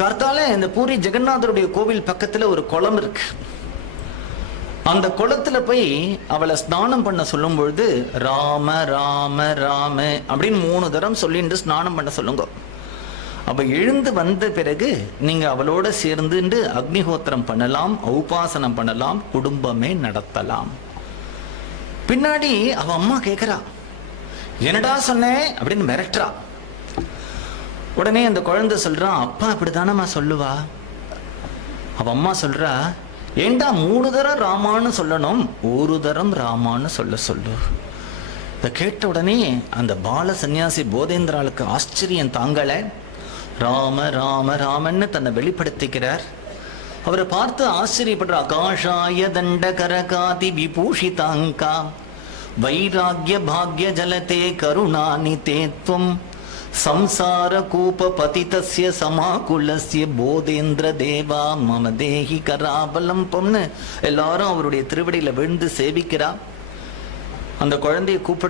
கார்த்தால இந்த பூரி ஜெகநாதருடைய கோவில் பக்கத்துல ஒரு குளம் இருக்கு. அந்த குளத்துல போய் அவளை ஸ்நானம் பண்ண சொல்லும் பொழுது ராம ராம ராம அப்படின்னு 3 தரம் சொல்லிட்டு ஸ்நானம் பண்ண சொல்லுங்க. அப்ப எழுந்து வந்த பிறகு நீங்க அவளோட சேர்ந்து அக்னிஹோத்திரம் பண்ணலாம், உபாசனம் பண்ணலாம், குடும்பமே நடத்தலாம். பின்னாடி அவ அம்மா கேக்குறா, என்னடா சொன்னேன் அப்படின்னு மிரட்டுறா. உடனே அந்த குழந்தை சொல்றான், அப்பா அப்படித்தானம்மா சொல்லுவா. அவ அம்மா சொல்றா, ஏண்டா 3 தரம் ராமான்னு சொல்லணும், 1 தரம் ராமான்னு சொல்ல சொல்லு. இதை கேட்ட உடனே அந்த பால சன்னியாசி போதேந்திராளுக்கு ஆச்சரியம் தாங்கல. ராம ராம ராமன்னு தன்னை வெளிப்படுத்திக்கிறார். அவரை பார்த்து ஆச்சரியப்படுற, ஆகாஷாய தண்ட கரகாதி விபூஷிதாங்கா வைராகிய பாக்ய ஜலதே கருணானி தேத்வம் சம்சார கூப பதிதஸ்ய சமாகுலஸ்ய போதேந்திர தேவா மம தேஹி கராபலம்பம்னு எல்லாரும் அவருடைய திருவடியில விழுந்து சேவிக்கிறா. அந்த குழந்தைய கூப்பிடுற